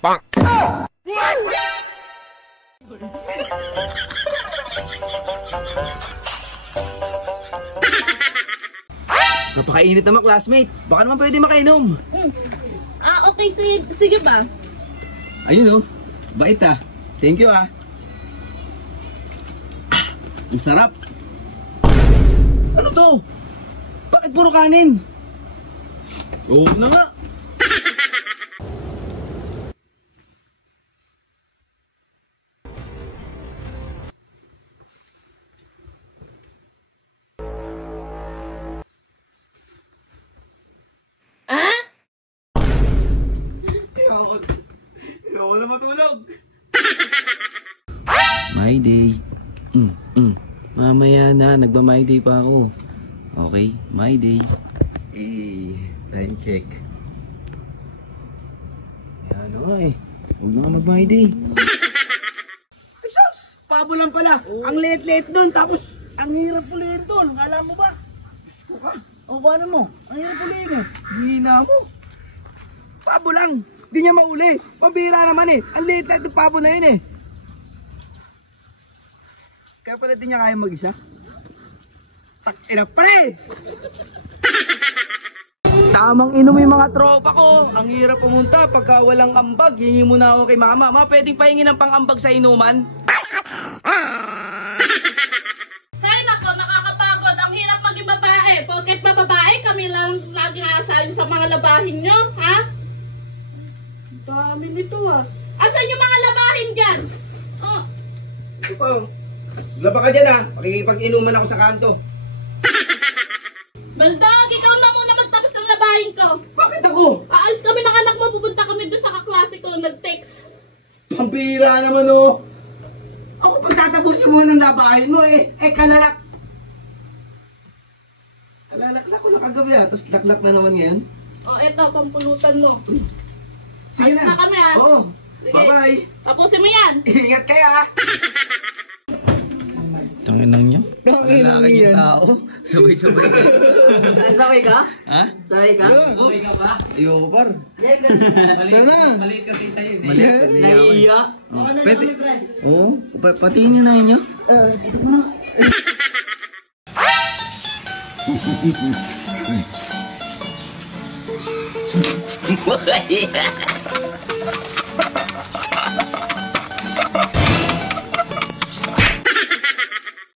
Bang! Napakainit naman, classmate. Baka naman pwede makainom. Okay, sige ba? Ayun oh. Bait ah. Thank you ah. Ang sarap. Ano to? Bakit puro kanin? Oo na nga. Ayoko na matulog. My day. Mamaya na, nagba-my day pa ako. Okay, my day. Time check. Yan o eh. Huwag na ka mag-my day. Ay sus! Pabo lang pala. Ang late-late dun. Tapos, ang hirap ulihin dun. Kala mo ba? Diyos ko ka. O paano mo? Ang hirap ulihin eh. Hihina mo. Pabo lang. Di niya mauli. Pambira naman eh. Ang late-late ng pabo na yun eh. Kaya pala di niya kaya mag-isa. Tak-ina pre! Tamang inom yung mga tropa ko. Ang hirap pumunta pagka walang ambag. Hingi muna ako kay mama. Ma, pwedeng pahingi ng pang-ambag sa inuman? Hay nako, nakakapagod. Ang hirap maging babae. Porket mababae, kami lang lagi aasayon sa mga labahin nyo, ha? Dami nito ah. Asan yung mga labahin dyan? Oh. Ito po. Laba ka dyan ah. Pakikipag-inuman ako sa kanto. Baldag, ikaw na muna magtapos ng labahin ko. Bakit ako? Aalis kami ng anak mo, pupunta kami doon sa kaklase ko, nag-text. Pampira naman oh. Ako pagtatapusin mo ng labahin mo eh. Kalalak. Kalalak na ko na kagabi ah. Tapos laklak na naman ngayon. Eto, pampulutan mo. Sige Alis na kami ah. Oo. Sige. Bye-bye. Tapusin mo yan. Ingat kayo ah. Tanginang niyo? Tanginang yan. Tao. Sabay-sabay ka. Sabay ka? Ha? Sabay ka? Sabay ka ba? Ayoko par. Tara. Maliit kasi sa'yo. Maliit. Naiiya. Pwede. Oo. Patiin niyo na inyo. Isip mo na.